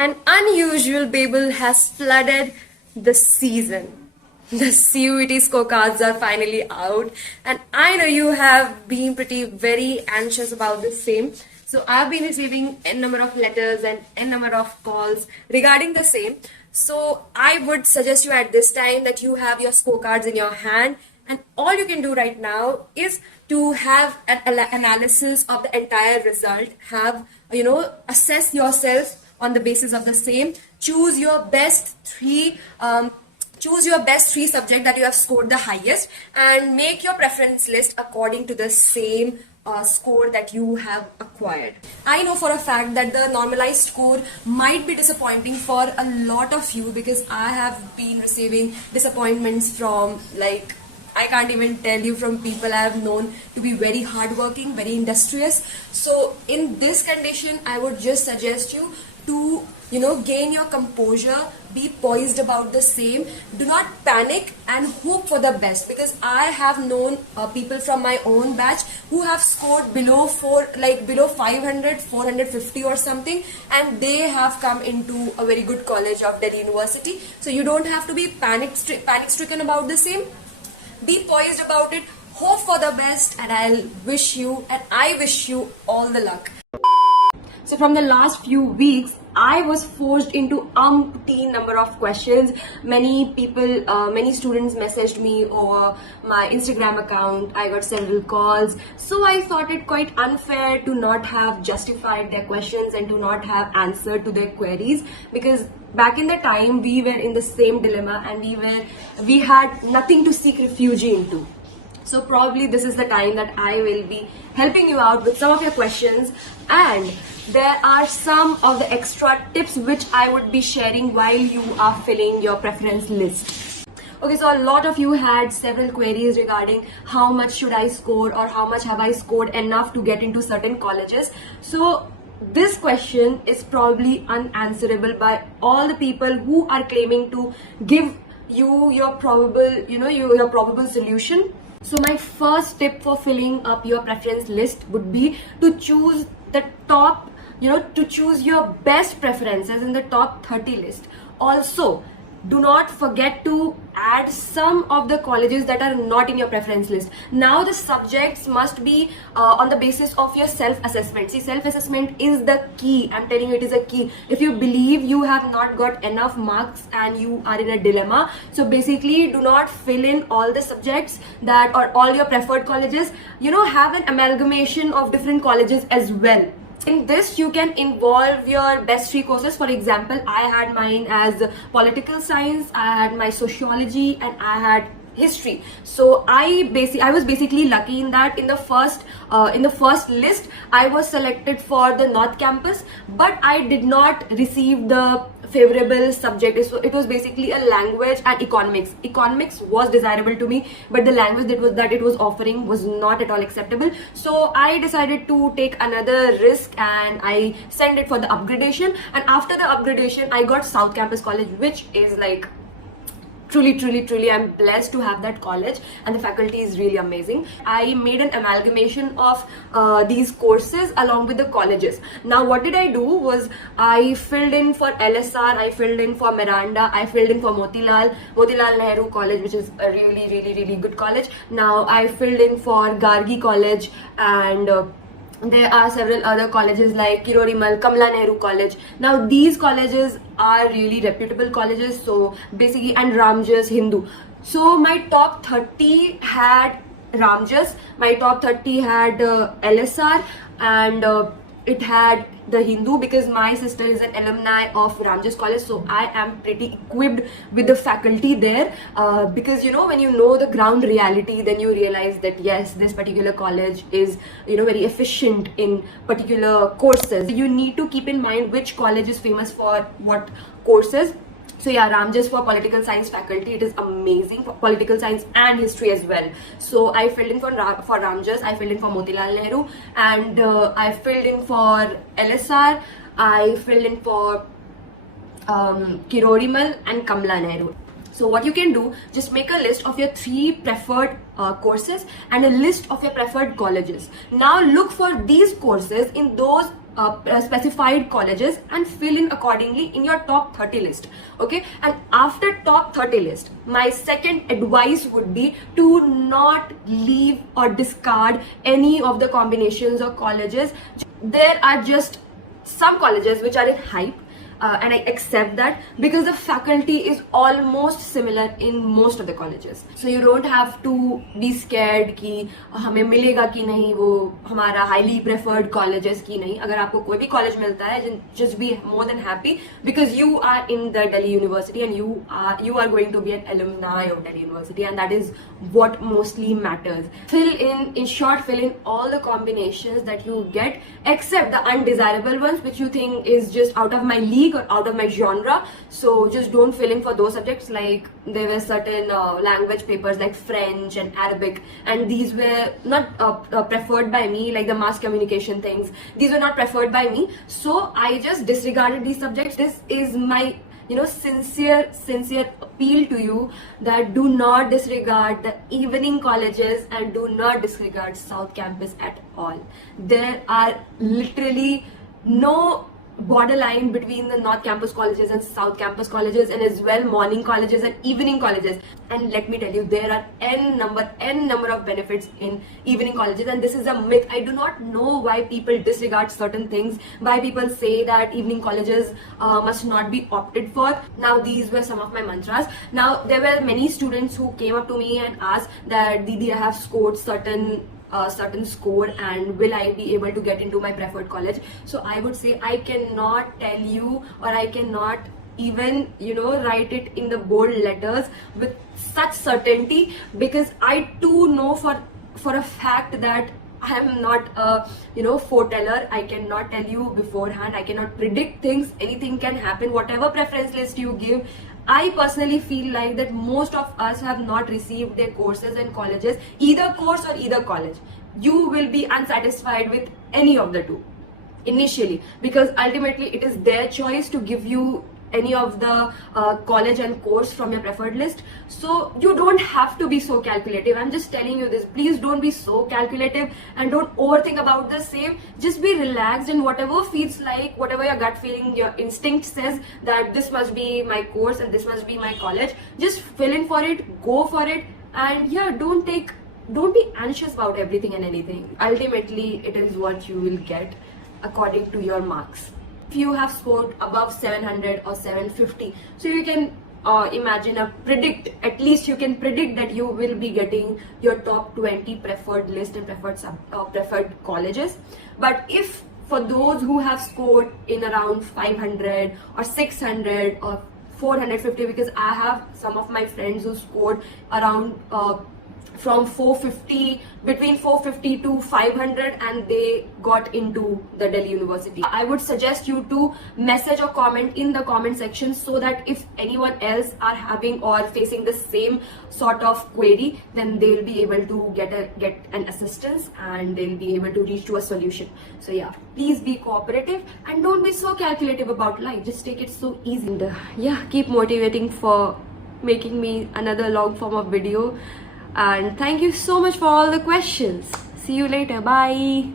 An unusual babel has flooded the season. The CUET scorecards are finally out, and I know you have been very anxious about the same. So I've been receiving n number of letters and n number of calls regarding the same. So I would suggest you at this time that you have your scorecards in your hand, and all you can do right now is to have an analysis of the entire result. Have assess yourself on the basis of the same. Choose your best three subjects that you have scored the highest, and make your preference list according to the same score that you have acquired. I know for a fact that the normalized score might be disappointing for a lot of you, because I have been receiving disappointments from, like, I can't even tell you, from people I have known to be very hardworking, very industrious. So in this condition, I would just suggest you to gain your composure, be poised about the same. Do not panic and hope for the best, because I have known people from my own batch who have scored below 500, 450 or something, and they have come into a very good college of Delhi University. So you don't have to be panic stricken about the same. Be poised about it, hope for the best, and I wish you all the luck. So from the last few weeks, I was forced into umpteen number of questions. Many students messaged me over my Instagram account. I got several calls. So I thought it quite unfair to not have justified their questions and to not have answered to their queries, because back in the time we were in the same dilemma and we had nothing to seek refuge into. So probably this is the time that I will be helping you out with some of your questions, and there are some of the extra tips which I would be sharing while you are filling your preference list. Okay, so a lot of you had several queries regarding how much should I score, or how much have I scored enough to get into certain colleges. So this question is probably unanswerable by all the people who are claiming to give you your probable solution. So my first tip for filling up your preference list would be to choose the top, to choose your best preferences in the top 30 list. Also, do not forget to add some of the colleges that are not in your preference list. Now the subjects must be on the basis of your self-assessment. See, self-assessment is the key. I'm telling you, it is a key. If you believe you have not got enough marks and you are in a dilemma, so basically do not fill in all the subjects that, or all your preferred colleges. Have an amalgamation of different colleges as well. In this, you can involve your best three courses. For example, I had mine as political science, I had my sociology, and I had history. So I was basically lucky in that in the first list I was selected for the North Campus, but I did not receive the favorable subject. It was basically a language and economics. Economics was desirable to me, but the language that it was offering was not at all acceptable. So I decided to take another risk and I sent it for the upgradation. And after the upgradation, I got South Campus College, which is like truly I'm blessed to have that college, and the faculty is really amazing. I made an amalgamation of these courses along with the colleges. Now what did I do was I filled in for LSR, I filled in for Miranda, I filled in for Motilal Nehru College, which is a really good college. Now I filled in for Gargi College, and there are several other colleges like Kirorimal, Kamala Nehru College. Now these colleges are really reputable colleges, so basically, and Ramjas Hindu. So my top 30 had Ramjas, my top 30 had LSR, and it had the Hindu, because my sister is an alumni of Ramjas College, so I am pretty equipped with the faculty there, because when you know the ground reality, then you realize that yes, this particular college is very efficient in particular courses. You need to keep in mind which college is famous for what courses. So yeah, Ramjas for political science faculty, it is amazing for political science and history as well. So I filled in for Ramjas, I filled in for Motilal Nehru, and I filled in for LSR, I filled in for Kirorimal and Kamala Nehru. So what you can do, just make a list of your 3 preferred courses and a list of your preferred colleges. Now look for these courses in those specified colleges and fill in accordingly in your top 30 list. Okay, and after top 30 list, my second advice would be to not leave or discard any of the combinations or colleges. There are just some colleges which are in hype, and I accept that because the faculty is almost similar in most of the colleges. So you don't have to be scared कि हमें मिलेगा कि नहीं वो हमारा highly preferred colleges की नहीं. अगर आपको कोई भी college मिलता है, just be more than happy because you are in the Delhi University and you are going to be an alumni of Delhi University, and that is what mostly matters. In short, fill in all the combinations that you get except the undesirable ones which you think is just out of my league or out of my genre. So just don't fill in for those subjects. Like there were certain language papers like French and Arabic, and these were not preferred by me, like the mass communication things. These were not preferred by me, so I just disregarded these subjects. This is my sincere appeal to you that do not disregard the evening colleges and do not disregard South Campus at all. There are literally no borderline between the North Campus colleges and South Campus colleges, and as well morning colleges and evening colleges. And let me tell you, there are n number of benefits in evening colleges, and this is a myth. I do not know why people disregard certain things, why people say that evening colleges must not be opted for. Now these were some of my mantras. Now there were many students who came up to me and asked that Didi, I have scored certain score and will I be able to get into my preferred college. So I would say I cannot tell you, or I cannot even write it in the bold letters with such certainty, because I too know for a fact that I am not a foreteller. I cannot tell you beforehand. I cannot predict things. Anything can happen. Whatever preference list you give, I personally feel like that most of us have not received their courses and colleges, either course or either college. You will be unsatisfied with any of the two initially, because ultimately it is their choice to give you any of the college and course from your preferred list. So you don't have to be so calculative. I'm just telling you this. Please don't be so calculative and don't overthink about the same. Just be relaxed, and whatever feels like, whatever your gut feeling, your instinct says that this must be my course and this must be my college, just fill in for it, go for it. And yeah, don't be anxious about everything and anything. Ultimately, it is what you will get according to your marks. If you have scored above 700 or 750, so you can imagine at least you can predict that you will be getting your top 20 preferred list and preferred colleges. But if for those who have scored in around 500 or 600 or 450, because I have some of my friends who scored around from 450, between 450 to 500, and they got into the Delhi University. I would suggest you to message or comment in the comment section, so that if anyone else are having or facing the same sort of query, then they'll be able to get an assistance and they'll be able to reach to a solution. So yeah, please be cooperative and don't be so calculative about life. Just take it so easy. And yeah, keep motivating for making me another long form of video. And thank you so much for all the questions. See you later. Bye.